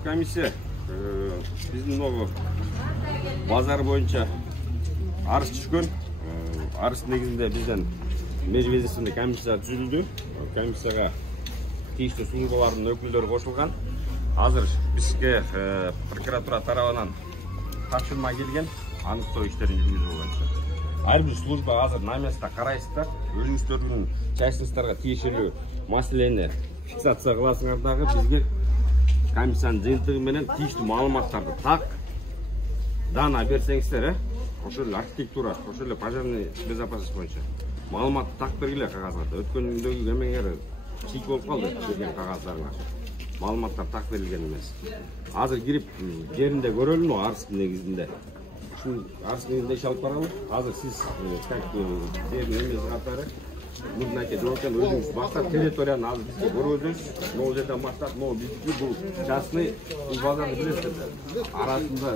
Комиссия биздин могу базар боюнча арыз түшкөн. Арыз негизинде бизден межбезисинде комиссия түзүлдү. Комиссияга тийиштүү службалардын өкүлдөрү кошулган. Азыр бизге прокуратура тарабынан тапшырма келген, аныктоо иштерин жүргүзүү боюнча. Ар бир служба азыр на место карайсыздар, өзүңүздөрдүн частностторго тиешелүү маселени фиксация кыласыңар дагы бизге комиссиянын жыйынтыгы менен тийиштүү маалыматтарды так дана берсеңиздер, ошол эле архитектура, ошол эле пожарный безопасность боюнча маалыматты так бергиле кагаздарда. Өткөндөгү эмеңер чийик болуп калды берген кагаздарыңар. Маалыматтар так берилген эмес. Азыр кирип жеринде көрөлүнү арыздын негизинде. Ушул арыз негизинде иш алып баралы. Азыр сиз как жердин эмеси катары мындай жооптон өзүңүз баштап территорияны азыр бизге көргөзөсүз. Могул жерден баштап, могул биздики бул частный базарды билесиздер. Арасында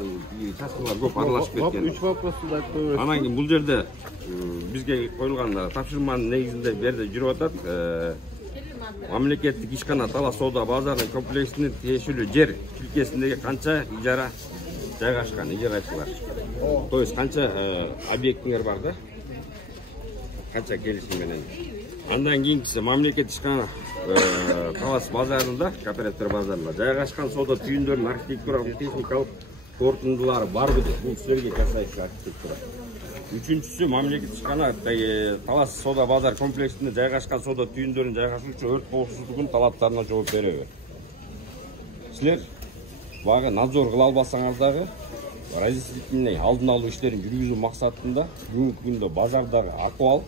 частныйлар көп аралашып кеткен. 3 вопросты айтып. Анан кийин бул жерде бизге коюлган тапшырманын негизинде берде жүрүп атат. Мамлекеттик ишкана Талас соода базарынын комплексине тиешелүү жер тилкесиндеги канча ижара жайгашкан, ижарачылар. То есть канча объектиңер бар да? Канча келишим менен. Андан кийинкиси мамлекеттик ишкана Талас базарында, кооператив базарында жайгашкан соода түйүндөрүнүн архитектуралык техникалык корутундулары барбы деп, бул силерге касающий архитектура. Үчүнчүсү мамлекеттик ишкана Талас соода базар комплексинде жайгашкан соода түйүндөрүн жайгашуучу өрт коопсуздугунун талаптарына жооп береби. Силер багы надзор кыла албасаңар дагы разъяснительный алдын алуу иштерин жүргүзүү максатында бүгүнкү күндө базардагы акыбал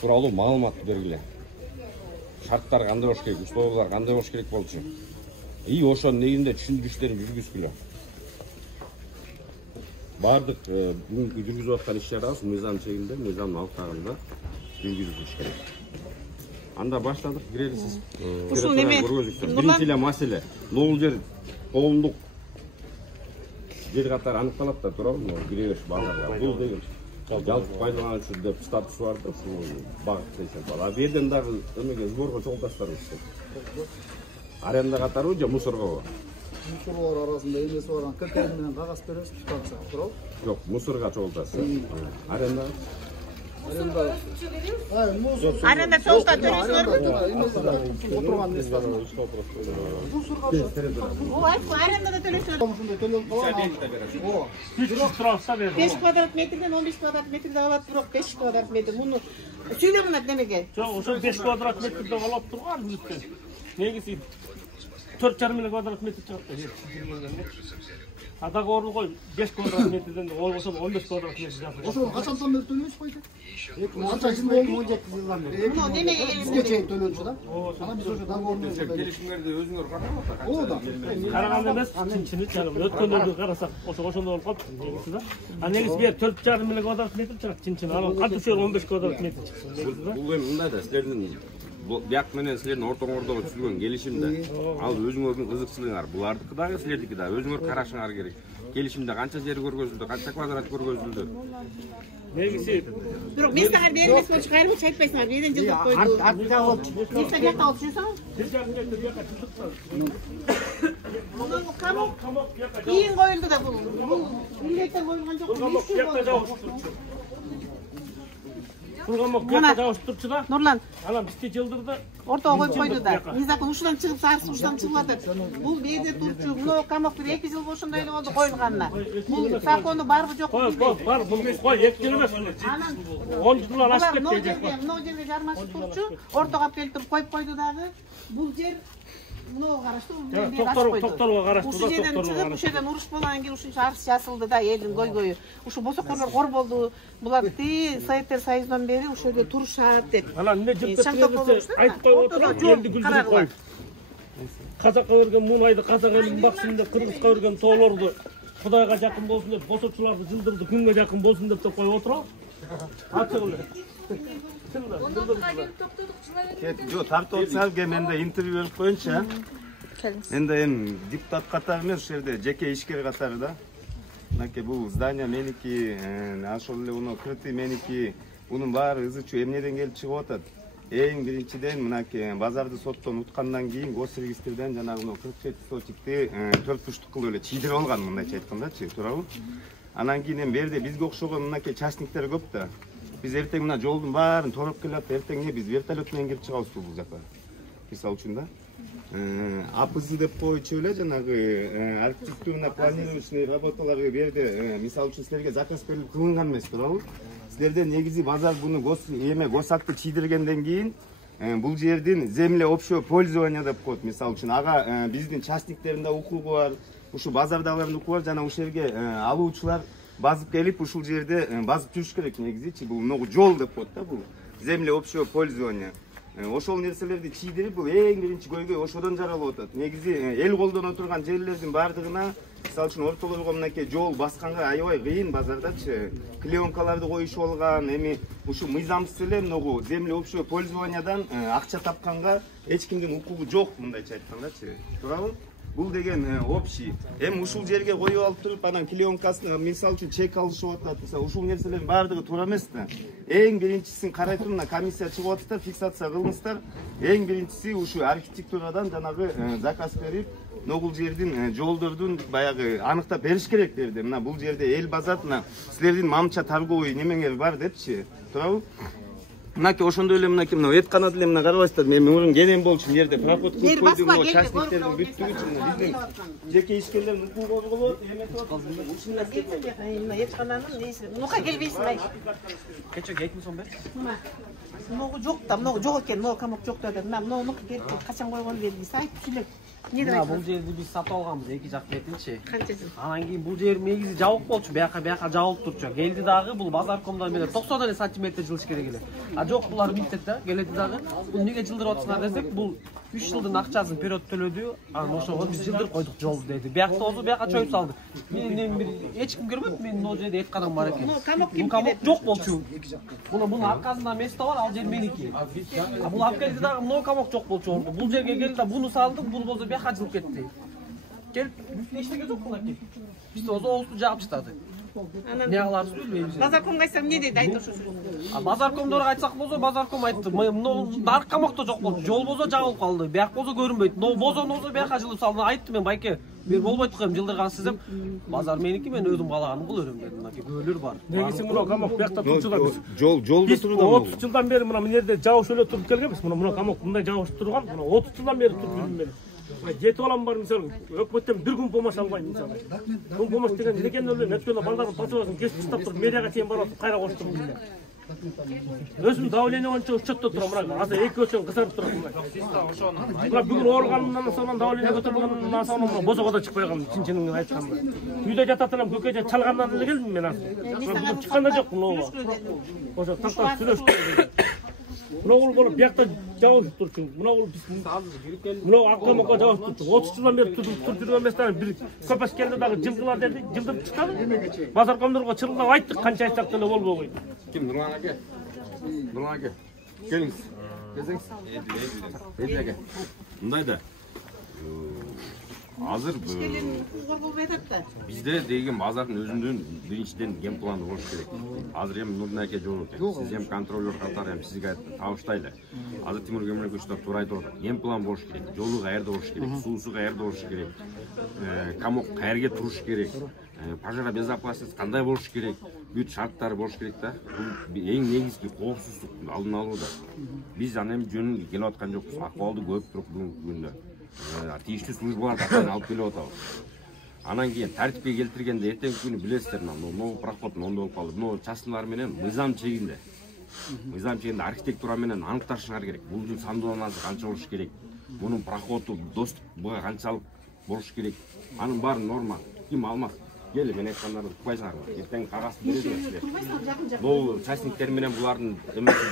тууралуу маалымат бергиле. Шарттар кандай болуш керек, условиялар кандай болуш керек болчу. И ошонун негизинде түшүндүрүү иштерин жүргүзгүлө. Бардык бүгүнкү жүргүзүп аткан иш чарабыз мыйзам чегинде, мыйзамдын алкагында жүргүзүлүш керек. Анда баштадык, кирелисиз. Ушул неме? Биринчи эле маселе, могул жер коомдук жер катары аныкталат да туурабы, кире бериш базарга. Бул деген жалпы пайдалануучу деп статусу бар да, ушул багыт десек болот. А бу жерден дагы эмеге сборго чогултасыздарбы силер? Аренда катарбы же мусоргобу? Мусорлар арасында эмеси бар, КТМ менен кагаз беребиз, станция, туурабы? Жок, мусорго чогултасыз. Аренда? Аренда. Аренда чогултат төлөйсүзбү? Отурган эмес бар. Арендада төлөйсүзбү? Ушундай төлөп калам. 5 квадрат метрден 15 квадрат метрде алат, бирок 5 квадрат метр. Муну сүйлөгөнөт немеге? Жок, ошо 5 квадрат метрде алып турган бүттөн. Негизи 4,5 квадрат метр чыгат. А договору 5 квадрат метрден болбосо 15 квадрат метр жазылган. Ошол качандан бери төлөйсүз койду? 2017 жылдан бери. Муну немеге Бизге чейин төлөнчү да. Анан биз ошо договорду Келишимдерди өзүңөр карап атат. О да. Караган эмес, чынчыны жанагы өткөндөрдү карасак, ошондой болуп калыптыр негизи да. А негизи бир 4,5 квадрат метр чыгат чынчыны. Анан кантип 15 квадрат метр чыксын негизи да. Бул эми мындай да, силердин бияк менен силердин ортоңордогу түзүлгөн келишимде ал өзүңөрдүн кызыкчылыгыңар, булардыкы дагы силердики да өзүңөр карашыңар керек. Келишимде канча жер көргөзүлдү, канча квадрат көргөзүлдү. Негизи бирок мен сага бербес болчу кайрымчы айтпайсыңар, бирден жылдап койду. артка болчу. Нече бияка болуп жүрсөң? 1,5 метр бияка чыкса. Мунун камок кийин коюлду да бул. Бул илеттен коюлган жок. Камок бияка жабышып турчу. Камок бияка жабышып турчу да. Нурлан, Анан бизди жылдырды. ортого коюп койду да. Низакын ушудан чыгып сарысы ушудан чыгып атат. Бул бээде турчу. Мына камок бир 2 жыл ошондой эле болду коюлганына. Бул закону барбы жокпу? Бар, бул кой 2 жыл эмес. Анан 10 жылдан ашып мына кетти. жерде жармашып турчу, ортого алып келип туруп коюп койду дагы. Бул жер мынага караштуу, Токторго караштуу, ушул жерден чыгып, ушул жерден уруш болгондон кийин ушунча арыз жазылды да, элдин көйгөйү. Ушу босокорлор кор болду. Булар Советтер Союзунан бери ушул жерде турушат деп. Анан эмне жыптып айтып коюп отуруп, элди күлдүрүп коюп. Казакка берген мунайды, казак элин баксын деп, кыргызга берген тоолорду Кудайга жакын болсун деп, босочуларды жылдырды, күнгө жакын болсун деп коюп отуруп. Ачык эле. Жок, тартып отсаңыз менде интервью берип коеюнчу. Менде эми депутат катары эмес, ушул жерде жеке ишкер катары да. Мынакей бул здание меники, ошол эле уну крытый меники. Bunun баары ызычуу эмнеден келип чыгып атат. эң биринчиден мынакей базарды соттон уткандан кийин госрегистрден жанагы 47 сотикти 4 буштук кылып эле чийдирип алган, мындайча айткандачы, туурабы? Анан кийин эми берде бизге окшогон мынакей частниктер көп да. Биз эртең мына жолдун баарын тороп келат, эртең биз вертолет менен кирип чыгабыз бул жака. Мисалы үчүн да. АПЗ деп коюучу эле жанагы архитектурно-планировочный работалары берде, мисалы үчүн силерге заказ берилип кылынган эмес, туурабы? Силерде негизи базар буну госакты чийдиргенден кийин бул жердин земля общего пользования деп коет, мисалы үчүн. Ага биздин частниктеринде укугу бар, ушу базардагылардын укугу бар, жана ушул жерге алуучулар базып келип ушул жерде базып жүрүш керек негизичи. Бул много жол деп коет да, бул земля общего пользования. Ошол нерселерди чийдирип, бул эң биринчи көйгөй ошодон жаралып атат. Негизи эл колдоно турган жерлердин бардыгына, мисалы үчүн ортолорго мынакей жол басканга аябай кыйын базардачы. Клеенкаларды коюшуп алган, эми ушу мыйзамсыз эле могу земля общего пользованиядан акча тапканга эч кимдин укугу жок, мындайча айткандачы. Туурабы? Бул деген общий. Эми ушул жерге коюп алып туруп, анан клеенкасын мисалы үчүн чек алышып атат. Мисалы ушул нерселердин бардыгы туура эмес да. Эң биринчисин карай туруп, мына комиссия чыгып атыптыр, фиксация кылыңыздар. Эң биринчиси ушу архитектурадан жанагы заказ берип, бул жердин жолдордун баягы аныктап бериш керек берди. Мына бул жерде эл базат, мына силердин мамча торговый немеңер бар депчи. Туурабы? Мынакей ошондой эле мынакей мына эткана деле мына карабайсыздар, мен мурун келем болчу жерде проход кылып койдум, могу частниктердин бүттүгү үчүн биздин жеке ишкерлердин укугу корголот, эметип атат. Ушул нерсе мына эткананын неси, нука келбейсиң ай. Кече 2000 сом бер. Могу жок да, могу жок экен, могу камак жок да. Мына нука келип качан койгон белги сайт түшүлөк. Мына бул жерди биз сатып алганбыз, эки жак бетинчи. Канча жыл? Анан кийин бул жер негизи жабык болчу, бияка жабылып турчу. Келди дагы бул базаркомдон менен 90 эле сантиметр жылыш керек эле. А жок, булар биттет да, келеди дагы. Бул эмнеге жылдырып атсыңар десек, бул 3 жылдын акчасын период төлөдү. Анан ошого биз жылдырып койдук жолду деди. Биякта болсо бияка чоюп салды. Менин бир эч ким көрбөйт, менин могу жерде этканам бар экен. Камак жок болчу. Бунун аркасында место бар, ал жер меники. А бул алып келди дагы много камак жок болчу. Бул жерге келди да буну салдык, бул болсо бияка жылып кетти. Келип эчтеке жок мынакей. Биз болсо оозду жаап таштады. Не кылабыз билбейбиз. Базаркомго айтсам эмне дейт, айтты ошо. Базаркомдорго айтсак болсо, базарком айтты. Наркы камакта жок болчу. Жол болсо жабылып калды. Бияк болсо көрүнбөйт. Бозон болсо бияка жылып салды. Айтты мен байке, бир болбойт экен, жылдыргансыз деп. Базар меники, мен өзүм калаганым кылырым дедим. Мынакей көөлөр бар. Негизи мына камак биякта турчула биз. Жолдо турду. 30 жылдан бери мына жерде жабыш эле туруп келгенбиз. Мына камак мындай жабыш турган. Мына 30 жылдан бери туруп жүрдүм мен. Жети балам бар мисалы, өкмөттөн бир күн помощь албайм мисалы. Күн помощь деген некен эле, өткөндө балдардын пачаласын кесип таштап туруп, медиага чейин барып кайра коштум мен. Өзүм давление боюнча учетто турам, мына азыр 2 өчөн кызарып турам. Мына бүгүн ооруганымдан соң давление көтөрүлгөндөн соң мына бозого да чыкпай калдым, чын-чынын айтканда. Үйдө жатат элем, көкөйдө чалгандан эле келдим мен азыр. Чыкканда жок мына. Ошо тактап сүйлөштүм. Мына болуп биякта жабылып турчу. Мына биз мына аккамакка жабылып турчу. 30 жылдан бери туруп жүргөн эместен бир көпөс келди дагы жылгылар деди, жылдырып чыккан. Базаркомдорго чырылдап айттык, канча айтсак деле болбой койду. Ким Нурлан аке? Нурлан аке. Келиңиз. Келсеңиз. Эди аке. Мындай да. Азыр болбой атат да. Бизде деген базардын өзүнүн биринчиден ген планы болуш керек. Азыр эми Нурлан аке жолу экен. Сиз эми контролер катары эми сизге табыштайлы. Азыр Тимур Кемелбекович туура айтып атат. Ген план болуш керек. Жолу каерде болуш керек, суусу каерде болуш керек. Камок каерге туруш керек. Пожара безопасность кандай болуш керек. Бүт шарттары болуш керек да. Бул эң негизги коопсуздуктун алдын алууда. Биз аны эми жөнүндө келип аткан жокпуз. Акыбалды көп туруп бүгүнкү күндө. Тийиштүү службаларды атайын алып келип атабыз. Анан кийин тартипке келтиргенде эртеңки күнү билесиздер, могу проход мондой болуп калды. Могу частнылар менен мыйзам чегинде. Мыйзам чегинде архитектура менен аныкташыңар керек. Бул сандуанасы канча болуш керек. Мунун проходу, доступу канчалык болуш керек. Анын баары норма. Ким алмак? Кели мен айткандарды укпайсыңар. Эртең кагазды бересиңер. Бул частниктер менен булардын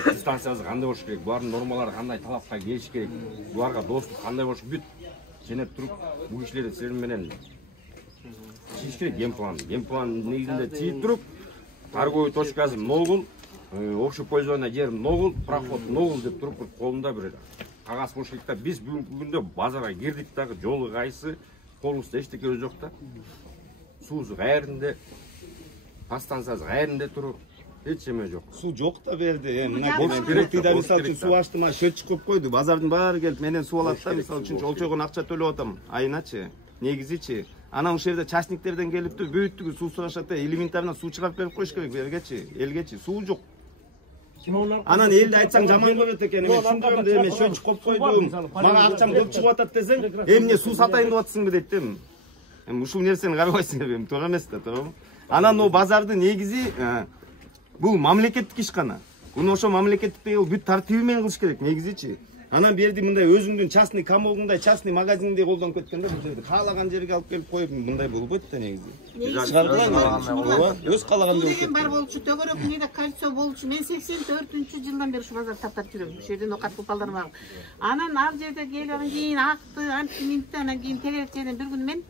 дистанциясы кандай болуш керек? Булардын нормалары кандай талапка келиш керек? Буларга доступ кандай болуш бүт ченеп туруп, бул иштерди силер менен чийиш керек. Ген план негизинде чийип туруп, торговый точкасы ногул, общий пользование жери ногул, проход ногул деп туруп колунда бир кагаз болуш керек да. Биз бүгүнкү күндө базарга кирдик дагы, жолу кайсы, колубузда эчтеке жок да. Суусу каеринде, подстанциясы каеринде туруп, Эч эме жок. Суу жок да берди. Мына Жабылып керекти да кетти. мисалы үчүн суу ачтыма счетчик коюп койду. Базардын баары келип менен суу алат да. Мисалы үчүн олчойгон акча төлөп атам айыначы. Негизичи. Анан ушул жерде частниктерден келиптир, бөөттүгү суу сурашат да. Элементарно суу чыгарып берип коюш керек бергечи. Элгечи суу жок. Анан элди айтсаң жаман көрөт экен. Эми түшүндүрөм да эме счетчик коюп койдум. Мага акчам көп чыгып атат десең, эмне суу сатайын деп атсыңбы дейт да. Эми ушул нерсени карабайсың эми туура эмес да, туурабы? Анан о базардын негизи бул мамлекеттик иш кана. Муну ошо мамлекеттик бүт тартиби менен кылыш керек негизичи. Анан берди мындай өзүңдүн частный комогуңдай частный магазиңди колдонуп кеткен да бул жерде. Каалаган жерге алып келип коюп мындай болбойт да негизи. Өз каалагандай болуп кетти. Бар болчу, төгөрөк мээде кольцо болчу. Мен 84-жылдан бери ушу базарды таптап жүрөм. Ошол жерден окат пулпалдарым бар. Анан ал жерде келип анан кийин акты, антиминтти, анан кийин тегерек жерден бир күнү мен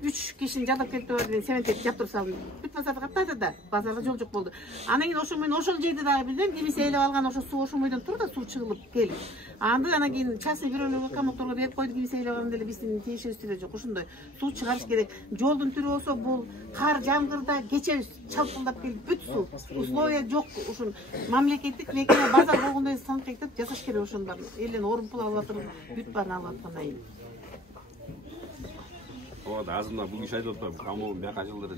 3 кишини жадап кетти деп сементти жаптырып салдым. Бүт базарды каптады да, базарда жол жок болду. Анан кийин ошо мен ошол жерде дагы билбейм, кимиси ээлеп алган ошо суу ошол бойдон тур да, суу чыгылып келип. Анан кийин частный бирөөлөргө камокторго берип койду, кимиси ээлеп алган деле биздин тиешебиз деле жок. Ошондой суу чыгарыш керек. Жолдун түрү болсо бул кар жамгырда кече чалпылдап келип бүт суу. Условия жок. Ушун мамлекеттик мекеме базар болгондой санкеттеп жасаш керек ошонун баарын. Элден орун пул алып атыр, бүт баарын алып аткандан кийин. Вот азымда бул киши айтып атат, камогун бияка жылдырды,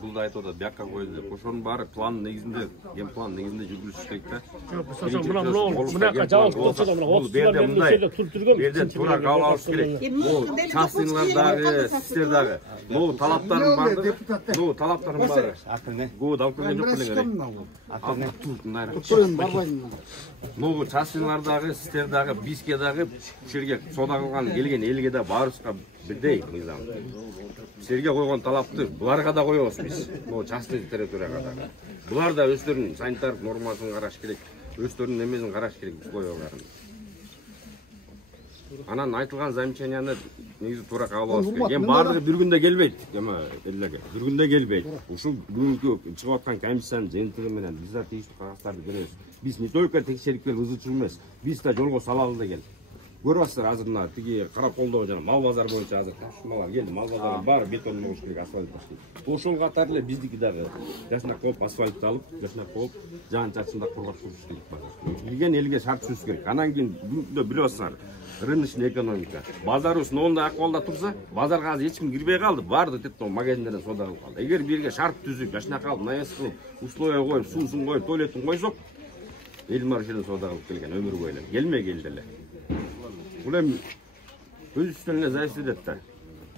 бул да айтып атат, бияка койду деп. Ошонун баары план негизинде, ген план негизинде жүргүзүш керек да. Мынакка жабылып болсо да мына 30 жылдан бери түртүргөн. Берден туура кабыл алыш керек. Бул частныйлардагы, сиздер дагы. Могу талаптарым барды. Могу талаптарым бары. Акырне. Год алып келген жок беле. Акырне Могу частныйлардагы, сиздер дагы, бизге дагы ушерге сода кылган келген элге да баарыбызга бирдей мыйзам. Силерге койгон талапты буларга да коебуз биз. Могу частный территорияга да. Булар да өздөрүнүн санитар нормасын караш керек, өздөрүнүн эмесин караш керек условияларын. Анан айтылган замечанияны негизи туура кабыл алыш керек. Эми баардыгы бир күндө келбейт. Эми элдеге бир күндө келбейт. Ушул бүгүнкү чыгып аткан комиссиянын жыйынтыгы менен биз да тийиштүү кагаздарды беребиз. Биз не только текшерип келип ызычуу эмес, биз да жолго салалы деген. Көрүп атсыздар азыр мына тиги Караколдо жана мал базар боюнча азыр ташымалар келди. Мал базардын баары бетон болуш керек, асфальт баштайт. Ошол катары эле биздики дагы жашнак коюп асфальтталып, жашнак коюп жаан чачында кургап туруш керек базар. Билген элге шарт түзүш керек. Анан кийин бүгүндө билип атсыздар, рыночный экономика. Базарыбыз моундай акыбалда турса, базарга азыр эч ким кирбей калды. Баардык тетто магазиндерден сода кылып калды. Эгер бирге шарт түзүп, жашнак алып, навес кылып, условия коюп, суусун коюп, туалетин койсок, элмар жерден сода кылып келген өмүр бою эле. Келмей келди эле. Бул эми өз үстүнөн эле зависит этет да.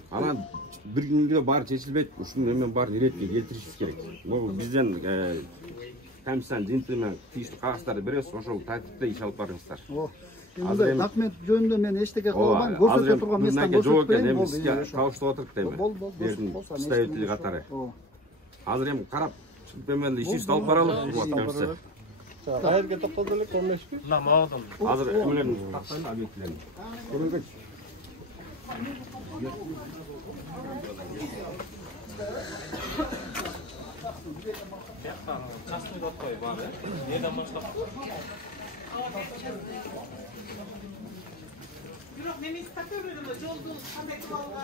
Анан бир күнгө баары чечилбейт. Ушунун эмен баарын иретке келтиришибиз керек. Могу бизден комиссиянын жыйынтыгы менен тийиштүү кагаздарды беребиз. Ошол тартипте иш алып барыңыздар. Мындай документ жөнүндө мен эчтеке кыла албайм. Көрсөтө турган местен көрсөтпөйм. Эми сизге табыштап отурук дейм. Бердин представители катары. Азыр эми карап чыгып эменде ишибизди алып баралы. Кайерге токтолду элек эмеспи? Азыр эмелерин тактайын, объектилерин. Көргөнчү. Бирок немеси такөөрүнө жолду кандай кылабыга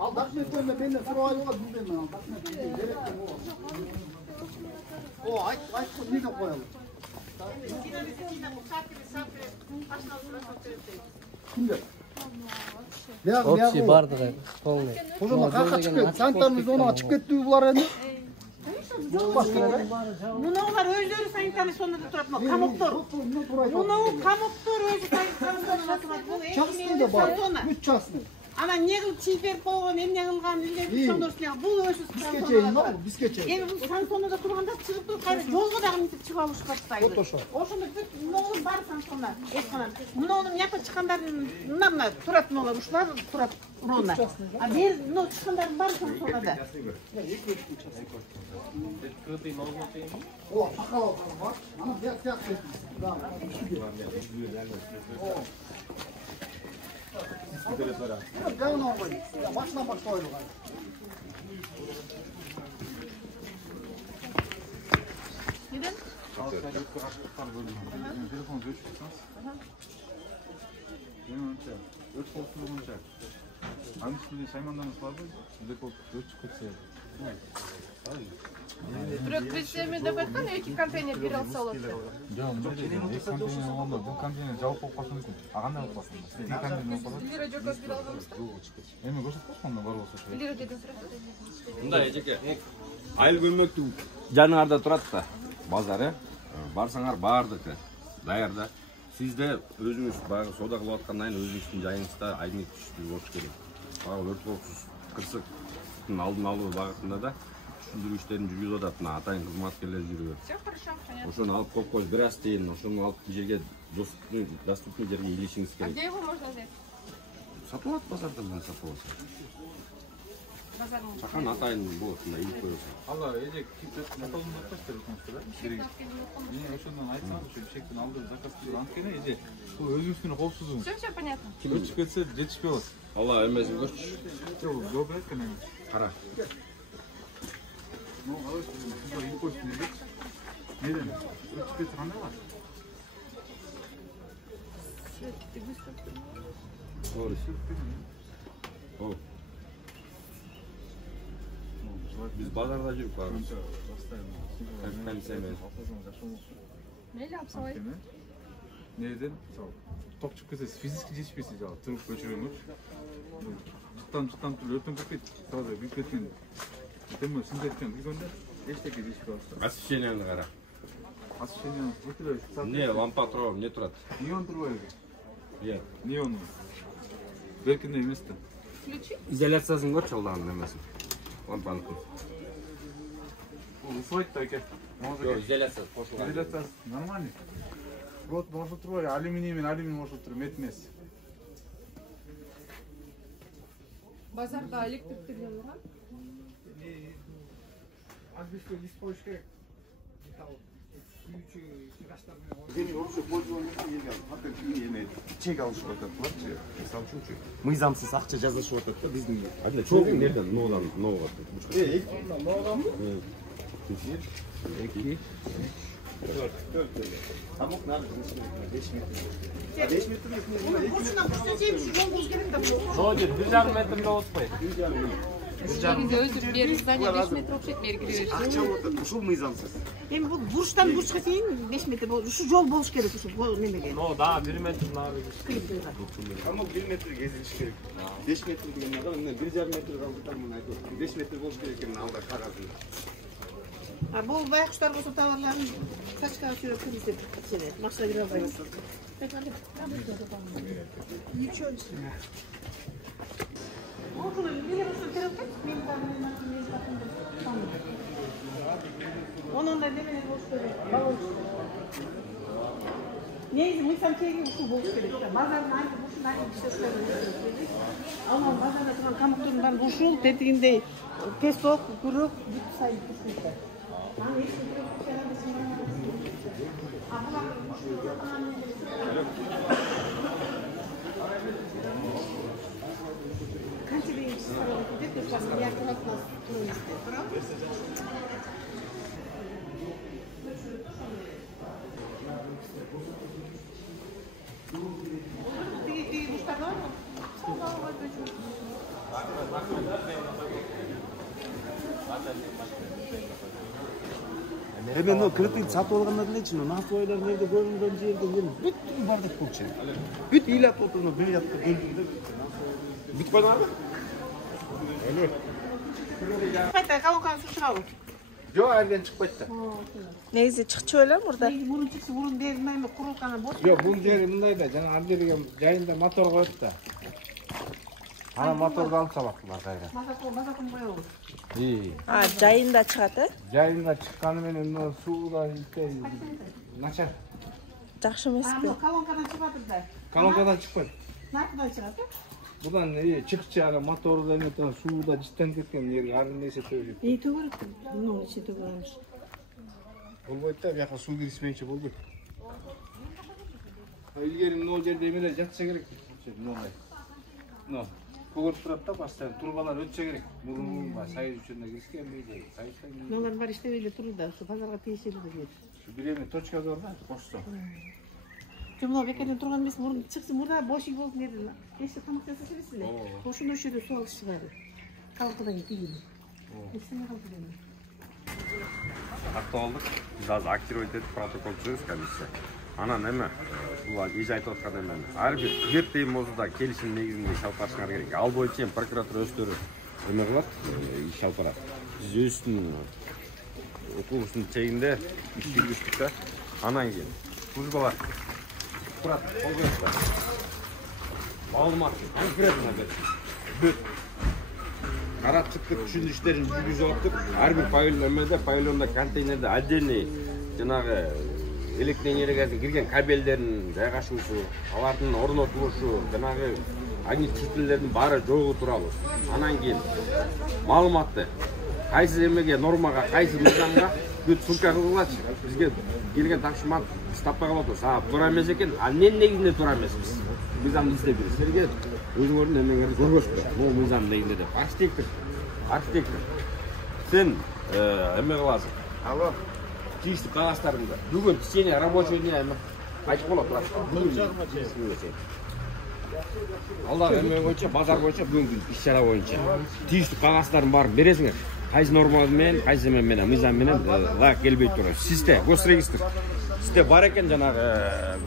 Ал документтерди менден сурап алууга билбейм мен. Документ керекти болгон. О, айт эмне деп коелу? Кимдер? Общий бардыгы полный. Ошондо каяка чыгып кетти? Санитарный зонага чыгып кеттиби булар эми? Мунулар өздөрү санитарный зонада турат, мына камоктор. Мунул камоктор өзү санитарный зонада турат. Бул Частный да бар. Бүт частный. Анан не кылып чийип койгон, эмне кылган, илгери чоңдорсуна бул өзү Бизге чейин бар, бизге чейин. Эми бул санитарныйда турганда чыгып туруп кайра жолго дагы мынтип чыгып алышып атпайбы. Ошондо бүт мунун бар санитарный эсканан. Мунунун мыякка чыккандарын мына турат, мунулар ушулар турат урона. А бер мына чыккандарын баары санитарныйда. О, сакал бар. Аны бияк кетти. Да. Бягын албайм. Башынан баштайлы. Неден? Telefon 500. Өт колтугунча. Annesinde Şayman'dan var mı? Bize kol çıkıp kaçıyor. Bırak krizlerimi de bakın, iki kampanya bir alsa olur. Yok, bir kampanya olmadı. Bu kampanya cevap olmasın mümkün. Ağanlar olmasın. Bir kampanya olmadı. Lira çok az bir almamızda. Hemen gösterip onda var olsa şey. Lira dedim sıra. Мындай эжеке айыл көмөктү жаныңарда турат да базары барсаңар баардыгы даяр да сиз де өзүңүз баягы соода кылып аткан айын өзүңүздүн жайыңызда айдын түштүү болуш керек баягы өрт коопсуз кырсыктын алдын алуу багытында да түшүндүрүү иштерин жүргүзүп атат мына атайын кызматкерлер жүрүп Все хорошо, понятно. ошону алып коюп коюп бир аз тейин ошону алып жерге доступный жерге илишиңиз А керек где его можно взять? сатып алат базардан мен сатып алсам Базар. чакан атайын болот мындай илип коесуң Allah ece katalım da kaçtır sonuçta. Yine şundan aytsam şu bişekten aldığım zakasını ankene ece bu özgürsünü kolsuzum. Все понятно. Kim çıkırsa жетişпей olur. алла эмесин көрчү Yok, yok etken hemen. кара No, alır sizin. Bu ilk koşun dedik. Neden? Çıkırsa kanda var. О. Biz bazarda жүрүп барабыз. Комиссия менен. Мейлі апсалай. Neden? Tok çıkırsa fiziki жетişпейсіз ya. Tırıp göçürüyormuş. Çıttan örtün köpet. Tabii büyük etken. Değil mi? Sintetken bir gönder. Eşteki жетişпей olsa. Освещениени кара. Asışını götürüyor. Не, лампа турабы, не турат. Neon duruyor. Е. Neon. Belki de emesti. Ключи? Изоляциясын көрчү алданын эмесин. Лампаныкын. Ufayt da eke. Жок, изоляциясы кошулган. Izolyatsız. Нормальный. Вот может duruyor. Alüminyum может duruyor. Metmez. Базарда электриктерден var. Benim yoksa bolcuğunuzda gelgen. Hatta yine çek alışıp attılar. Misal çünkü. Mıyzamsız akça жазышып атат да биздин. Адна чоң нерден ноудан ноуга. Ноудан mı? Eki. Pamuk nerede? 5 metre. 5 metre mi? Бурчунан бурчуна чейин ушу жол болуш керек да. Жоди 1,5 метрде отпой. Өзү бери здание 5 метр окшойт бери кире Акча отат. Ушул мыйзамсыз. Эми бул бурчтан бурчка чейин 5 метр ушу жол болуш керек ушу немеге. Ну да, 1 метр нары. Pamuk 1 metre geziliş gerek. 5 metre деген адам мына 1,5 метр калды да мына айтып атам. 5 метр болуш керек экен алда кагазында. А бул байкуштар болсо товарларын сачкага сүйрөп киргизип чене машина кирип албайбыз. Onun da demeli boş gerek. Neyse, mıysam çekin şu boş gerek. Bazarın aynı boşun aynı işler gerek. Ama bazarda turan kamukturundan boşul, tetikinde pesok, kuruk, bir sayı boşulsa. Ama hiç bir şeyler de sinirlenmez. Abla boşul. Kanka bir sarı bir de tutan bir yaklaşık nasıl Hemen o kritik satып алгандан нечи, насыл ойлар нерде көрүнгөн жерде эми бүт бардык болчу. Бүт ыйлап отурду, бир жакта дөлдүндө. Бүт койдуңарбы? Кайта колонканы суу чыгабы? Жок, айрдан чыкпайт да. Негизи чыкчу элем мурда. Мурун чыкса, мурун бермейми, курулканы бош. Жок, бул жери мындай да, жана ар жерге жайында мотор коет да. Ана моторду алып салат кайра. Базакын коебуз. А, жайында чыгат, э? Жайында чыкканы менен сууда начар. Жакшы эмеспи? Колонкадан чыгатыр да. Колонкадан чыкпайт. Наркыдан чыгат, э? Будан чыкчы ара моторду эметен сууда життен кеткен жерге ар нерсе төгүп. Төгүрөт. Ну, ичи төгүрөмүш. Болбойт да, бияка суу киришмейинче болбойт. Илгери мына жерде эмелер жатса керек. Мындай. Но, көгөрүп турат да, баштан турбалар өтсө керек. Мурунга сайыз үчүн да киришкен сайыздан. Мыналар бар иштебей эле турду да, базарга тиешелүү деп. Бир эме точка бар да, кошсо. Cumla bekerden turgan emес, murun çıksın burada boş үй болуп nereden. Eşte tamak жасаса бересиz. Ошондо жерде суу алыш бар. Калкыдан кийин. Эсене калды деме. Тактап алдык. Биз азыр актировать этип протокол түзөбүз комиссия. Анан эме булар эже айтып аткан эме ар бир киреттейм болсо да келишим негизинде иш алып барышыңар керек. Ал боюнча прокуратура өздөрү эме кылат, иш алып барат. Биз өзүбүздүн укугубуздун чегинде иш жүргүздүк да. Анан кийин службалар турат, кол коёсуздар. Маалымат конкретно берет. Каратчыктык түшүндүрүштерин жүргүзүп аттык. Ар бир павильонда контейнерде отдельный жанагы электроэнергияга кирген кабелдердин жайгашуусу, алардын орнотулушу, жанагы огнетушителердин баары жогу тууралуу. Анан кийин маалыматты кайсы эмеге, нормага, кайсы мыйзамга сутка кылгылачы. Бизге келген тапшырманы биз таппай калып атабыз. Туура эмес экен, ал эмненин негизинде туура эмес биз. Мыйзамды издеп силерге өзүңөрдүн эмеңерди көргөзүп бер. Бул мыйзам негизинде деп. Архитектор. Сен эме кыласың. Алло. Тийиштүү кагаздарды бүгүн в течение рабочего дня айтып болот турат. Алда эме боюнча, базар боюнча бүгүнкү иш чара боюнча тийиштүү кагаздардын баарын бересиңер. Кайсы норма менен, кайсы эме менен, мыйзам менен лайык келбей турат. Сизде госрегистр. Сизде бар экен жанагы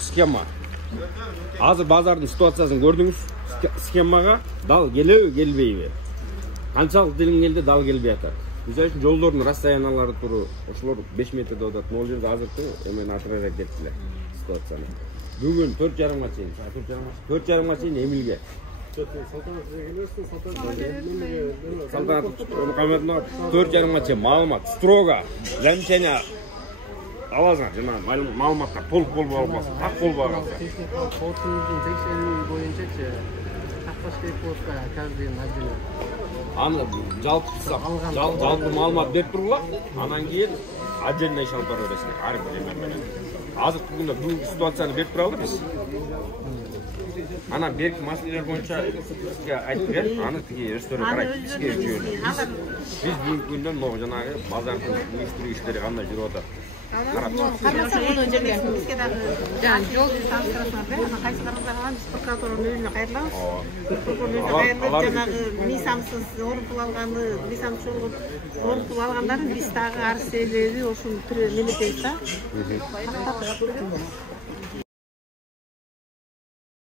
схема. Азыр базардын ситуациясын көрдүңүз. Схемага дал келеби, келбейби? Канчалык делин келди, дал келбей атат. Мисалы үчүн жолдордун расстояниялары туру, ошолор 5 метрде атат. Могул жерде азыркы эмени атырага кетtiler ситуацияны. Бүгүн 4,5 чейин, 4,5 чейин эмилге. Салтанат Камединов 4,5 чейин маалымат строго замечание аласыңар, жана маалыматтар толук болбой калбасын, так болбой калса. Кодтун текшерүү боюнчачы такташ керек болуп каждый отдельно. Аны жалпы маалымат берип тургула, анан кийин отдельно иш алып бара бересиңер. Ар бир эме менен. Азыркы күндө бүгүнкү ситуацияны берип туралы биз. Анан берки маселелер боюнча сизге айтып бер, аны тиги өздөрү карайт, ишке жиберет. Биз бүгүнкү күндө могу жанагы базардын уюштуруу иштери кандай жүрүп атат. Карасак одан жерге бизге дагы жол таныстырасыңар, анан кайсы карасаңар биз прокуратуранын өзүнө кайрылабыз. Прокуратуранын кайрылып жанагы мыйзамсыз орнотуп алганы, мыйзамсыз орнотуп алгандарын биз дагы арыз себеби ошону неметебиз да.